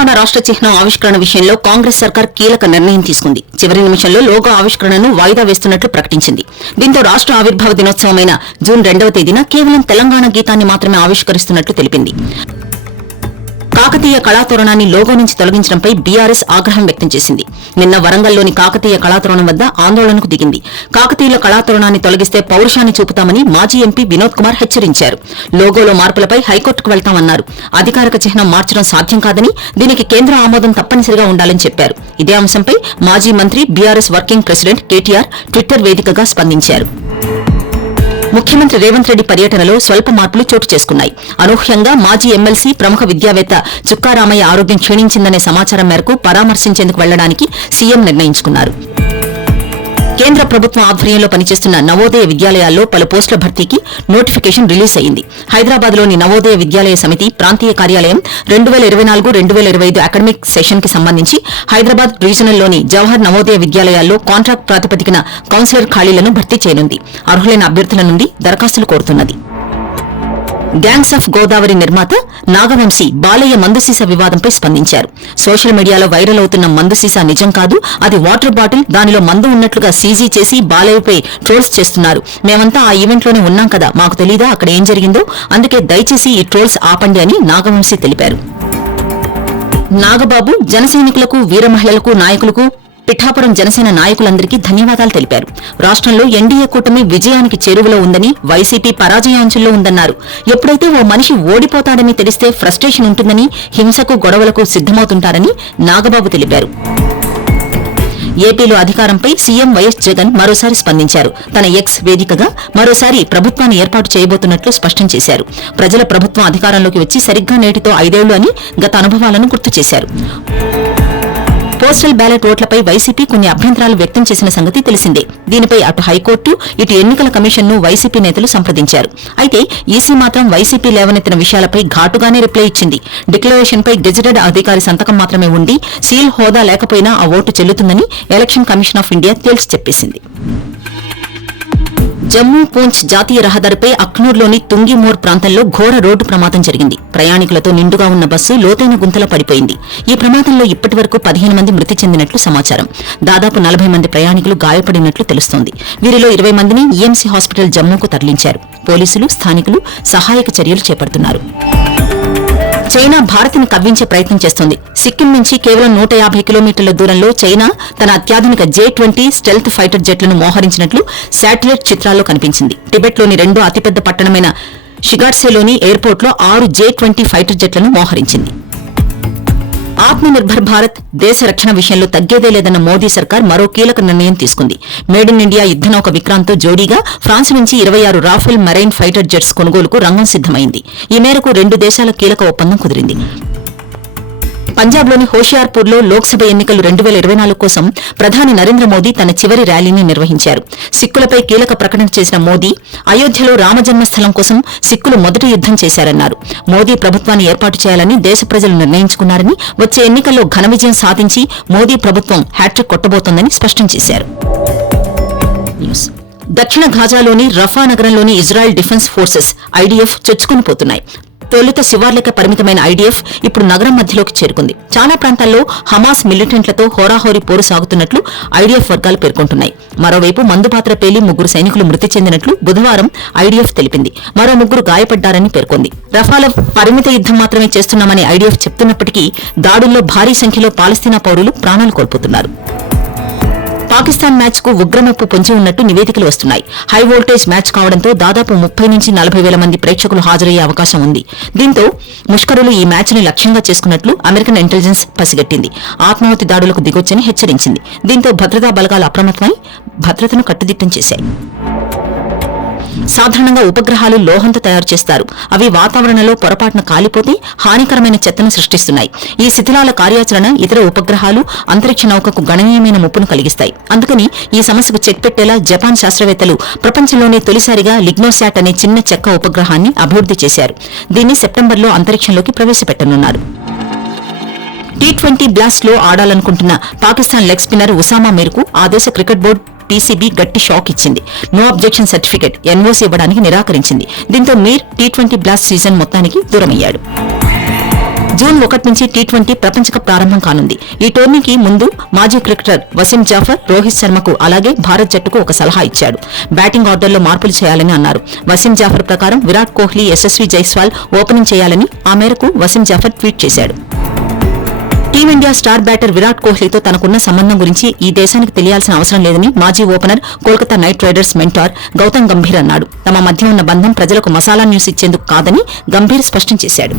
తెలంగాణ రాష్ట్ర చిహ్నం ఆవిష్కరణ విషయంలో కాంగ్రెస్ సర్కార్ కీలక నిర్ణయం తీసుకుంది. చివరి నిమిషంలో లోగో ఆవిష్కరణను వాయిదా వేస్తున్నట్లు ప్రకటించింది. దీంతో రాష్ట్ర ఆవిర్భావ దినోత్సవమైన జూన్ 2వ తేదీన కేవలం తెలంగాణ గీతాన్ని మాత్రమే ఆవిష్కరిస్తున్నట్లు తెలిపింది. కాకతీయ కళాతోరణాన్ని లోగో నుంచి తొలగించడంపై బీఆర్ఎస్ ఆగ్రహం వ్యక్తం చేసింది. నిన్న వరంగల్లోని కాకతీయ కళాతోరణం వద్ద ఆందోళనకు దిగింది. కాకతీయుల కళాతోరణాన్ని తొలగిస్తే పౌరుషాన్ని చూపుతామని మాజీ ఎంపీ వినోద్ కుమార్ హెచ్చరించారు. లోగోలో మార్పులపై హైకోర్టుకు వెళ్తామన్నారు. అధికారిక చిహ్నం మార్చడం సాధ్యం కాదని, దీనికి కేంద్ర ఆమోదం తప్పనిసరిగా ఉండాలని చెప్పారు. ఇదే అంశంపై మాజీ మంత్రి BRS working president KTR Twitter వేదికగా స్పందించారు. ముఖ్యమంత్రి రేవంత్ రెడ్డి పర్యటనలో స్వల్ప మార్పులు చోటు చేసుకున్నాయి. అనూహ్యంగా మాజీ ఎమ్మెల్సీ ప్రముఖ విద్యావేత్త చుక్కారామయ్య ఆరోగ్యం క్షీణించిందనే సమాచారం మేరకు పరామర్శించేందుకు వెళ్లడానికి సీఎం నిర్ణయించుకున్నారు. కేంద్ర ప్రభుత్వం ఆధ్వర్యంలో పనిచేస్తున్న నవోదయ విద్యాలయాల్లో పలు పోస్టుల భర్తీకి నోటిఫికేషన్ రిలీజ్ అయింది. హైదరాబాద్లోని నవోదయ విద్యాలయ సమితి ప్రాంతీయ కార్యాలయం 2024-2025 అకాడమిక్ సెషన్ కి సంబంధించి హైదరాబాద్ రీజనల్లోని జవహర్ నవోదయ విద్యాలయాల్లో కాంట్రాక్ట్ ప్రాతిపదికన కౌన్సిలర్ ఖాళీలను భర్తీ చేయనుంది. అర్హులైన అభ్యర్థుల నుండి దరఖాస్తులు కోరుతున్నది. గ్యాంగ్స్ ఆఫ్ గోదావరి నిర్మాత నాగవంశీ బాలయ్య మందుసీసా వివాదంపై స్పందించారు. సోషల్ మీడియాలో వైరల్ అవుతున్న మందుసీసా నిజం కాదు, అది వాటర్ బాటిల్, దానిలో మందు ఉన్నట్లుగా సీజీ చేసి బాలయ్యపై ట్రోల్స్ చేస్తున్నారు. మేమంతా ఆ ఈవెంట్లోనే ఉన్నాం కదా, మాకు తెలీదా అక్కడ ఏం జరిగిందో, అందుకే దయచేసి ఈ ట్రోల్స్ ఆపండి అని నాగవంశీ తెలిపారు. నాగబాబు జన సైనికులకు, వీర మహిళలకు, నాయకులకు, పిఠాపురం జనసేన నాయకులందరికీ ధన్యవాదాలు తెలిపారు. రాష్ట్రంలో ఎన్డీఏ కూటమి విజయానికి చేరువలో ఉందని, వైసీపీ పరాజయాంచుల్లో ఉందన్నారు. ఎప్పుడైతే ఓ మనిషి ఓడిపోతాడని తెలిస్తే ఫ్రస్ట్రేషన్ ఉంటుందని, హింసకు, గొడవలకు సిద్దమవుతుంటారని నాగబాబు తెలిపారు. ఏపీలో అధికారంపై సీఎం వైఎస్ జగన్ మరోసారి స్పందించారు. తన ఎక్స్ వేదికగా మరోసారి ప్రభుత్వాన్ని ఏర్పాటు చేయబోతున్నట్లు స్పష్టం చేశారు. ప్రజల ప్రభుత్వం అధికారంలోకి వచ్చి సరిగ్గా నేటితో 5 ఏళ్లు అని గత అనుభవాలను గుర్తు చేశారు. పోస్టల్ బ్యాలెట్ ఓట్లపై వైసీపీ కొన్ని అభ్యంతరాలు వ్యక్తం చేసిన సంగతి తెలిసిందే. దీనిపై అటు హైకోర్టు, ఇటు ఎన్నికల కమిషన్ను వైసీపీ నేతలు సంప్రదించారు. అయితే ఈసీ మాత్రం వైసీపీ లేవనెత్తిన విషయాలపై ఘాటుగానే రిప్లై ఇచ్చింది. డిక్లరేషన్పై గెజిటెడ్ అధికారి సంతకం మాత్రమే ఉండి సీల్ హోదా లేకపోయినా ఆ ఓటు చెల్లుతుందని ఎలక్షన్ కమిషన్ ఆఫ్ ఇండియా తేల్చి చెప్పేసింది. జమ్మూ పూంచ్ జాతీయ రహదారిపై అఖ్నూర్లోని తుంగిమోర్ ప్రాంతంలో ఘోర రోడ్డు ప్రమాదం జరిగింది. ప్రయాణికులతో నిండుగా ఉన్న బస్సు లోతైన గుంతలో పడిపోయింది. ఈ ప్రమాదంలో ఇప్పటి వరకు 15 మంది మృతి చెందినట్లు సమాచారం. దాదాపు 40 మంది ప్రయాణికులు గాయపడినట్లు తెలుస్తోంది. వీరిలో 20 మందిని ఈఎంసీ హాస్పిటల్ జమ్మూకు తరలించారు. పోలీసులు, స్థానికులు సహాయక చర్యలు చేపడుతున్నారు. చైనా భారత్ను కవ్వించే ప్రయత్నం చేస్తోంది. సిక్కిం నుంచి కేవలం 150 కిలోమీటర్ల దూరంలో చైనా తన అత్యాధునిక J-20 స్టెల్త్ ఫైటర్ జెట్లను మోహరించినట్లు శాటిలైట్ చిత్రాల్లో కనిపించింది. టిబెట్లోని రెండో అతిపెద్ద పట్టణమైన షిగాట్సేలోని ఎయిర్పోర్ట్లో 6 J-20 ఫైటర్ జెట్లను మోహరించింది. ఆత్మనిర్భర్ భారత్, దేశ రక్షణ విషయంలో తగ్గేదే లేదన్న మోదీ సర్కార్ మరో కీలక నిర్ణయం తీసుకుంది. మేడ్ ఇన్ ఇండియా యుద్దనౌక విక్రాంత్తో జోడీగా ఫ్రాన్స్ నుంచి 26 రాఫెల్ మెరైన్ ఫైటర్ జెట్స్ కొనుగోలుకు రంగం సిద్దమైంది. ఈ మేరకు 2 దేశాల కీలక ఒప్పందం కుదిరింది. పంజాబ్లోని హోషియార్పూర్లో లోక్సభ ఎన్నికలు 2024 కోసం ప్రధాని నరేంద్ర మోదీ తన చివరి ర్యాలీని నిర్వహించారు. సిక్కులపై కీలక ప్రకటన చేసిన మోదీ అయోధ్యలో రామజన్మస్థలం కోసం సిక్కులు మొదటి యుద్దం చేశారన్నారు. మోదీ ప్రభుత్వాన్ని ఏర్పాటు చేయాలని దేశ ప్రజలు నిర్ణయించుకున్నారని, వచ్చే ఎన్నికల్లో ఘన విజయం సాధించి మోదీ ప్రభుత్వం హ్యాట్రిక్ కొట్టబోతోందని స్పష్టం చేశారు. దక్షిణ గాజాలోని రఫా నగరంలోని ఇజ్రాయెల్ డిఫెన్స్ ఫోర్సెస్ ఐడీఎఫ్ చొచ్చుకుని పోతున్నాయి. తొలుత శివార్లకే పరిమితమైన ఐడీఎఫ్ ఇప్పుడు నగరం మధ్యలోకి చేరుకుంది. చాలా ప్రాంతాల్లో హమాస్ మిలిటెంట్లతో హోరాహోరీ పోరు సాగుతున్నట్లు ఐడీఎఫ్ వర్గాలు పేర్కొంటున్నాయి. మరోవైపు మందుపాత్ర పేలి 3 సైనికులు మృతి చెందినట్లు బుధవారం ఐడీఎఫ్ తెలిపింది. మరో 3 గాయపడ్డారని పేర్కొంది. రఫాలో పరిమిత యుద్దం మాత్రమే చేస్తున్నామని ఐడీఎఫ్ చెప్తున్నప్పటికీ దాడుల్లో భారీ సంఖ్యలో పాలస్తీనా పౌరులు ప్రాణాలు కోల్పోతున్నారు. పాకిస్తాన్ మ్యాచ్ కు ఉగ్రనొప్పు పొంచి ఉన్నట్టు నివేదికలు వస్తున్నాయి. హై వోల్టేజ్ మ్యాచ్ కావడంతో దాదాపు 30 నుంచి 40 వేల మంది ప్రేక్షకులు హాజరయ్యే అవకాశం ఉంది. దీంతో ముష్కరులు ఈ మ్యాచ్ ని లక్ష్యంగా చేసుకున్నట్లు అమెరికన్ ఇంటెలిజెన్స్ పసిగట్టింది. ఆత్మాహుతి దాడులకు దిగొచ్చని హెచ్చరించింది. దీంతో భద్రతా బలగాలు అప్రమత్తమై భద్రతను కట్టుదిట్టం చేశాయి. సాధారణంగా ఉపగ్రహాలు లోహంతో తయారు చేస్తారు. అవి వాతావరణంలో పొరపాటున కాలిపోతే హానికరమైన చెత్తను సృష్టిస్తున్నాయి. ఈ శిథిలాల కార్యాచరణ ఇతర ఉపగ్రహాలు, అంతరిక్ష నౌకకు గణనీయమైన ముప్పును కలిగిస్తాయి. అందుకని ఈ సమస్యకు చెక్ పెట్టేలా జపాన్ శాస్త్రవేత్తలు ప్రపంచంలోనే తొలిసారిగా లిగ్నోశాట్ అనే చిన్న చెక్క ఉపగ్రహాన్ని అభివృద్ది చేశారు. దీన్ని సెప్టెంబర్లో అంతరిక్షంలోకి ప్రవేశపెట్టనున్నారు. T20 బ్లాస్ట్ లో ఆడాలనుకుంటున్న పాకిస్తాన్ లెగ్ స్పిన్నర్ ఉసామా మీర్కు ఆ దేశ క్రికెట్ బోర్డు పీసీబీ గట్టి షాక్ ఇచ్చింది. నో అబ్జెక్షన్ సర్టిఫికెట్ ఎన్ఓసీ ఇవ్వడానికి నిరాకరించింది. దీంతో మీర్ T20 బ్లాస్ట్ సీజన్ మొత్తానికి దూరమయ్యాడు. జూన్ 1 నుంచి టీ20 ప్రపంచ కప్ ప్రారంభం కానుంది. ఈ టోర్నీకి ముందు మాజీ క్రికెటర్ వసీం జాఫర్ రోహిత్ శర్మకు అలాగే భారత్ జట్టుకు ఒక సలహా ఇచ్చాడు. బ్యాటింగ్ ఆర్డర్లో మార్పులు చేయాలని అన్నారు. వసీం జాఫర్ ప్రకారం విరాట్ కోహ్లీ, యశస్వీ జైస్వాల్ ఓపెనింగ్ చేయాలని ఆ మేరకు వసీం జాఫర్ ట్వీట్ చేశాడు. టీమిండియా స్టార్ బ్యాటర్ విరాట్ కోహ్లీతో తనకున్న సంబంధం గురించి ఈ దేశానికి తెలియాల్సిన అవసరం లేదని మాజీ opener Kolkata Knight Riders mentor Gautam Gambhir అన్నాడు. తమ మధ్య ఉన్న బంధం ప్రజలకు మసాలా న్యూస్ ఇచ్చేందుకు కాదని గంభీర్ స్పష్టం చేశాడు.